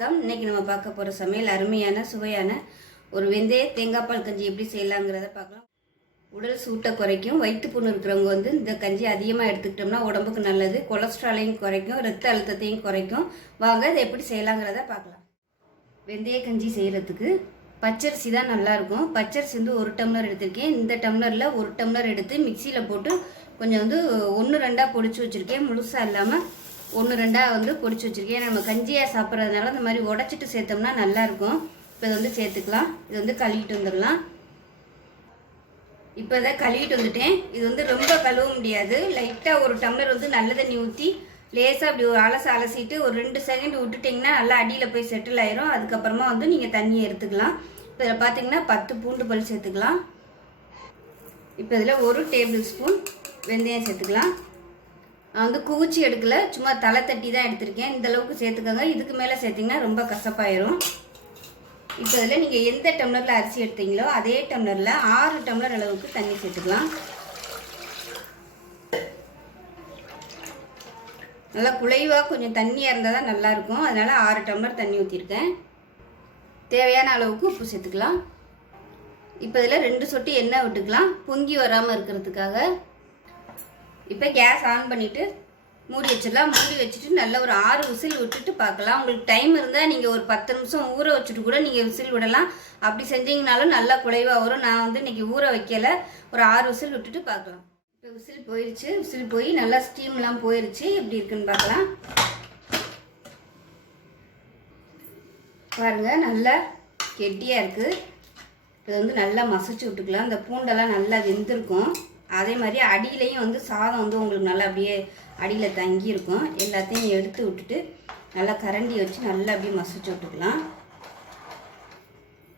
வணக்கம். இன்னைக்கு நம்ம பார்க்க போகிற சமையல் அருமையான சுவையான ஒரு வெந்தய தேங்காய்பால் கஞ்சி எப்படி செய்யலாங்கிறத பார்க்கலாம். உடல் சூட்டை குறைக்கும். வயிற்று புண்ணு இருக்கிறவங்க இந்த கஞ்சி அதிகமாக எடுத்துக்கிட்டோம்னா உடம்புக்கு நல்லது. கொலஸ்ட்ராலையும் குறைக்கும், ரத்த அழுத்தத்தையும் குறைக்கும். வாங்க இதை எப்படி செய்யலாங்கிறத பார்க்கலாம். வெந்தய கஞ்சி செய்கிறதுக்கு பச்சரிசி தான் நல்லாயிருக்கும். பச்சரிசி 1 டம்ளர் எடுத்திருக்கேன். இந்த டம்ளரில் 1 டம்ளர் எடுத்து மிக்சியில் போட்டு கொஞ்சம் 1-2 பொடிச்சு வச்சுருக்கேன். முழுசாக இல்லாமல் 1-2 பொடிச்சு வச்சுருக்கேன். நம்ம கஞ்சியாக சாப்பிட்றதுனால இந்த மாதிரி உடச்சிட்டு சேர்த்தோம்னா நல்லாயிருக்கும். இப்போ இதை சேர்த்துக்கலாம். இது கழுவிட்டு வந்துடலாம். இப்போ இதை கழுவிட்டு வந்துட்டேன். இது ரொம்ப கழுவ முடியாது. லைட்டாக 1 டம்ளர் நல்ல தண்ணி ஊற்றி லேசாக அப்படி ஒரு அலசிட்டு ஒரு 2 செகண்ட் விட்டுட்டிங்கன்னா நல்லா அடியில் போய் செட்டில் ஆயிரும். அதுக்கப்புறமா நீங்கள் தண்ணியை எடுத்துக்கலாம். இப்போ இதில் பார்த்தீங்கன்னா 10 பூண்டு பல் சேர்த்துக்கலாம். இப்போ இதில் 1 டேபிள் ஸ்பூன் வெந்தயம் சேர்த்துக்கலாம். நான் குவிச்சி எடுக்கல, சும்மா தலை தட்டி தான் எடுத்திருக்கேன். இந்த அளவுக்கு சேர்த்துக்கோங்க. இதுக்கு மேலே சேர்த்திங்கன்னா ரொம்ப கசப்பாயிரும். இப்போ இதில் நீங்கள் எந்த டம்ளரில் அரிசி எடுத்தீங்களோ அதே டம்ளரில் 6 டம்ளர் அளவுக்கு தண்ணி சேர்த்துக்கலாம். நல்லா குழைவாக கொஞ்சம் தண்ணியாக இருந்தால் தான் நல்லாயிருக்கும். அதனால் 6 டம்ளர் தண்ணி ஊற்றிருக்கேன். தேவையான அளவுக்கு உப்பு சேர்த்துக்கலாம். இப்போ இதில் 2 சொட்டு எண்ணெய் விட்டுக்கலாம், பொங்கி வராமல் இருக்கிறதுக்காக. இப்போ கேஸ் ஆன் பண்ணிவிட்டு மூடி வச்சிடலாம். மூடி வச்சுட்டு நல்லா ஒரு 6 விசில் விட்டுட்டு பார்க்கலாம். உங்களுக்கு டைம் இருந்தால் நீங்கள் ஒரு 10 நிமிஷம் ஊற வச்சுட்டு கூட நீங்கள் விசில் விடலாம். அப்படி செஞ்சீங்கனாலும் நல்லா குழைவாக வரும். நான் இன்றைக்கி ஊற வைக்கலை, ஒரு 6 விசில் விட்டுட்டு பார்க்கலாம். இப்போ விசில் போயிடுச்சு. விசில் போய் நல்லா ஸ்டீம்லாம் போயிடுச்சு. எப்படி இருக்குன்னு பார்க்கலாம். பாருங்கள், நல்லா கெட்டியாக இருக்குது. இது நல்லா மசிச்சு விட்டுக்கலாம். இந்த பூண்டெல்லாம் நல்லா வெந்திருக்கும். அதே மாதிரி அடியிலையும் சாதம் உங்களுக்கு நல்லா அப்படியே அடியில் தங்கியிருக்கும். எல்லாத்தையும் எடுத்து விட்டுட்டு நல்லா கரண்டி வச்சு நல்லா அப்படியே மசிச்சு விட்டுக்கலாம்.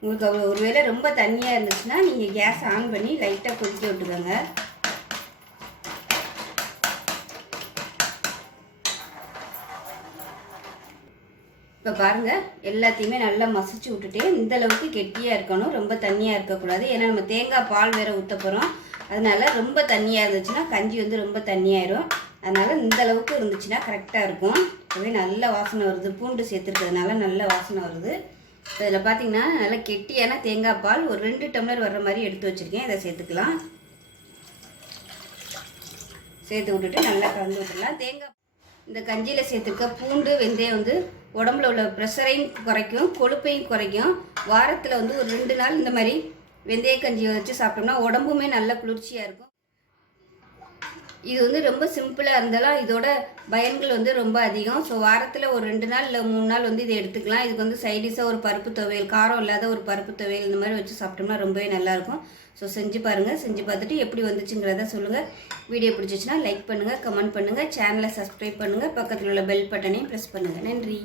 உங்களுக்கு ஒருவேளை ரொம்ப தண்ணியாக இருந்துச்சுன்னா நீங்கள் கேஸ் ஆன் பண்ணி லைட்டாக கொதிக்க விட்டுக்கோங்க. இப்போ பாருங்கள், எல்லாத்தையுமே நல்லா மசிச்சு விட்டுட்டு இந்த அளவுக்கு கெட்டியாக இருக்கணும். ரொம்ப தண்ணியாக இருக்கக்கூடாது. ஏன்னா நம்ம தேங்காய் பால் வேறு ஊற்ற போகிறோம். அதனால் ரொம்ப தண்ணியாக இருந்துச்சுன்னா கஞ்சி ரொம்ப தண்ணியாயிரும். அதனால் இந்த அளவுக்கு இருந்துச்சுன்னா கரெக்டாக இருக்கும். அப்படியே நல்ல வாசனை வருது. பூண்டு சேர்த்துருக்கிறதுனால நல்ல வாசனை வருது. இதில் பார்த்திங்கன்னா நல்லா கெட்டியான தேங்காய் பால் ஒரு 2 டம்ளர் வர்ற மாதிரி எடுத்து வச்சுருக்கேன். இதை சேர்த்துக்கலாம். சேர்த்து விட்டுட்டு நல்லா கலந்து விட்டுடலாம். தேங்காய் இந்த கஞ்சியில் சேர்த்துருக்க பூண்டு வெந்தயம் உடம்புல உள்ள ப்ரெஷரையும் குறைக்கும், கொழுப்பையும் குறைக்கும். வாரத்தில் ஒரு 2 நாள் இந்த மாதிரி வெந்தய கஞ்சி வச்சு சாப்பிட்டோம்னா உடம்புமே நல்ல குளிர்ச்சியாக இருக்கும். இது ரொம்ப சிம்பிளாக இருந்தாலும் இதோட பயன்கள் ரொம்ப அதிகம். ஸோ வாரத்தில் ஒரு 2 நாள் இல்லை 3 நாள் இதை எடுத்துக்கலாம். இதுக்கு சைடிஷாக ஒரு பருப்பு துவையல், காரம் இல்லாத ஒரு பருப்பு துவையல் இந்த மாதிரி வச்சு சாப்பிட்டோம்னா ரொம்பவே நல்லாயிருக்கும். ஸோ செஞ்சு பாருங்கள். செஞ்சு பார்த்துட்டு எப்படி வந்துச்சுங்கிறத சொல்லுங்கள். வீடியோ பிடிச்சிச்சுன்னா லைக் பண்ணுங்கள், கமெண்ட் பண்ணுங்கள், சேனலை சப்ஸ்கிரைப் பண்ணுங்கள், பக்கத்தில் உள்ள பெல் பட்டனையும் ப்ரெஸ் பண்ணுங்கள். நன்றி.